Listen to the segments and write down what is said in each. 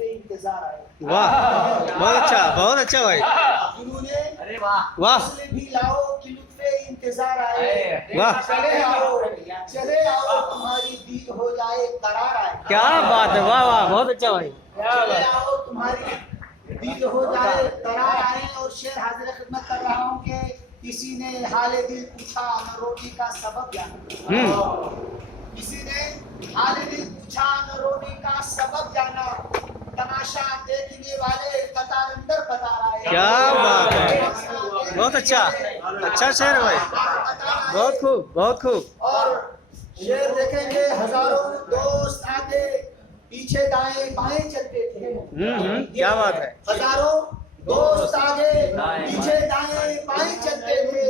लुत्फ़े इंतजार आए। वाह, बहुत अच्छा भाई। जिन्होंने अरे वाह वाह हौसले भी लाओ कि लुत्फ़े इंतजार आए। वाह, चले आओ तुम्हारी दीद हो जाए करार आए। क्या बात है, वाह वाह, बहुत अच्छा भाई। चले आओ तुम्हारी दीद हो जाए करार आए। और शेर हाजिर खिदमत कर रहा हूँ कि किसी ने हाले दिल पूछा न रोने का सबब जाना। किसी ने हाले दिल पूछा न रोने का सबब जाना। तमाशा देखने वाले कतार अंदर कतार आए। क्या बात है, बहुत अच्छा शेर है भाई, बहुत खूब, बहुत खूब। और शेर देखेंगे हजारों दोस्त आगे पीछे दाएं बाएं चलते थे। क्या बात है। हजारों दोस्त आगे पीछे दाएं बाएं चलते थे।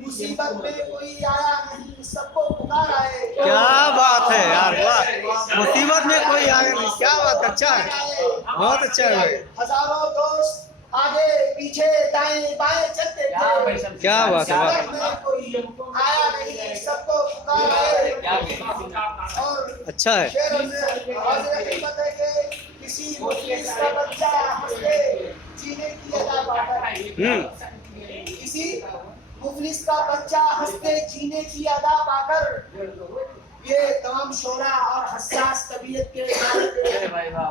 मुसीबत में कोई आया नहीं सबको पुकार आए। क्या बात है यार, वाह, मुसीबत में कोई आगे नहीं, क्या बात, अच्छा है, बहुत अच्छा है भाई। हजारों दोस्त आगे पीछे दाएं बाएं चलते थे। क्या बात है, वाह, मुसीबत में कोई आया नहीं सबको पुकार आए। और अच्छा है। शेर में हाजिर खिदमत है कि किसी मुफलिस का बच्चा हंसते जीने की अदा पाकर। किसी मुफलिस का बच्चा हंसते जीने की अदा पाकर। ये तमाम शोरा और हसास तबीयत के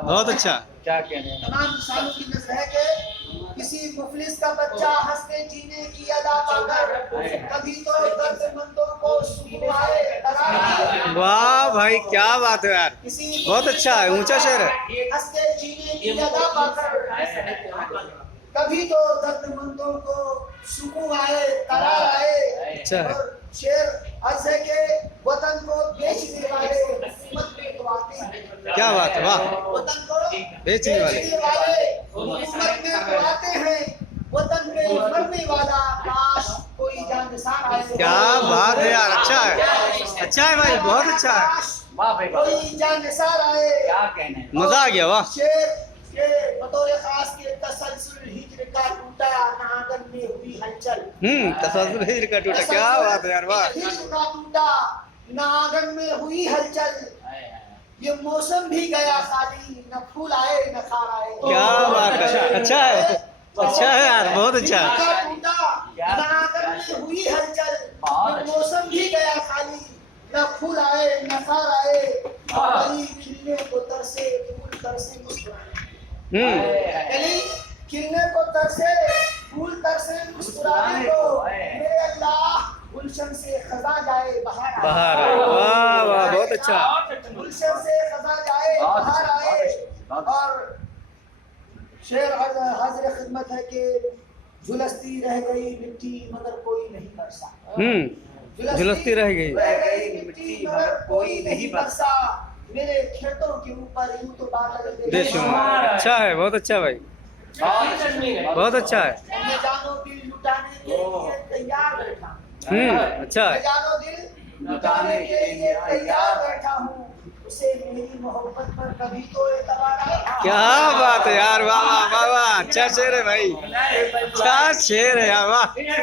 बहुत अच्छा। क्या कहने हैं। तमाम इंसानों की नजर है कि किसी मुफलिस का बच्चा हंसते जीने की अदा पाकर। कभी तो दर्दमंदों को सुकून आए करार आए। वाह भाई, क्या बात है यार, किसी बहुत अच्छा है, ऊंचा शेर है। हंसते जीने की अदा पाकर। कभी तो दर्दमंदों को सुकून आए करार आए। अच्छा है। और शेर अर्ज है कि वतन को बेचने वाले हुकूमत में गवाते हैं। क्या बात है, वाह, वतन को बेचने वाले हुकूमत में गवाते हैं। वतन पे मरने वाला काश कोई जानसार आए। क्या बात है यार, अच्छा है भाई, बहुत अच्छा है, वाह भाई वाह कोई जानसार आए। क्या कहने हैं। मजा आ गया, वाह। शेर के बतौर खास के तसलसल हिज्र का टूटा नागन में हुई हलचल। तसल्सल हिज्र का टूटा, क्या बात है यार, वाह। हिज्र का टूटा नागन में हुई हलचल। ये मौसम भी गया खाली न फूल आए न खार आए। क्या बात है, अच्छा है यार, बहुत अच्छा है। हिज्र का टूटा नागन में हुई हलचल। ये मौसम भी गया खाली न फूल आए न खार आए। कली खिलने को तरसे फूल तरसे मुस्कुराए। कली खिलने को तरसे फूल तरसे मुस्कुराने को। मेरे अल्लाह गुलशन से खजा जाए बहार आए। बाहर आए, वाह वाह, बहुत अच्छा। गुलशन से खजा जाए बहार आए। और शेर हाजिर खिदमत है कि झुलसती रह गई मिट्टी मगर कोई नहीं बरसा। झुलसती रह गई मिट्टी मगर कोई नहीं बरसा। मेरे खेतों के ऊपर यूं तो बादल बेशुमार, अच्छा है, बहुत अच्छा भाई, बहुत अच्छा है। मैं जानो दिल लुटाने के लिए तैयार बैठा। अच्छा है। मैं जानो दिल लुटाने के लिए तैयार बैठा हूँ। उसे मेरी मोहब्बत पर कभी तो एतबार आया। क्या बात है यार, वाह वाह वाह वाह, अच्छा शेर है भाई, अच्छा शेर है यार, वाह, क्या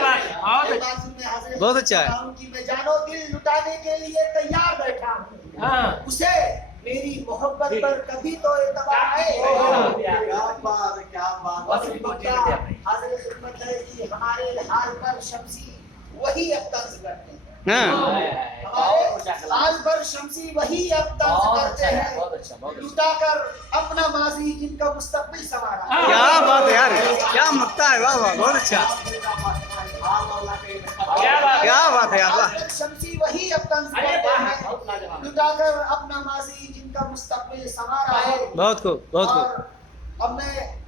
बात है, बहुत अच्छा है। कि मैं जानो दिल लुटाने के लिए तैयार बैठा हूँ। उसे मेरी मोहब्बत पर कभी तो एतबार आए। क्या बात हाजिर खिदमत है कि हमारे हाल पर शमसी वही अब तंज करते हैं। हमारे हाल पर शमसी वही अब तंज करते हैं। लुटाकर अपना माजी जिनका मुस्तकबिल संवारा। क्या बात है यार, क्या मक्ता है, वाह वाह, बहुत अच्छा, क्या बात है यार, वाह। शमसी वही अब तंज करते हैं। लुटाकर अपना माजी जिनका मुस्तकबिल संवारा है। बहुत खूब, बहुत खूब। और अब मैं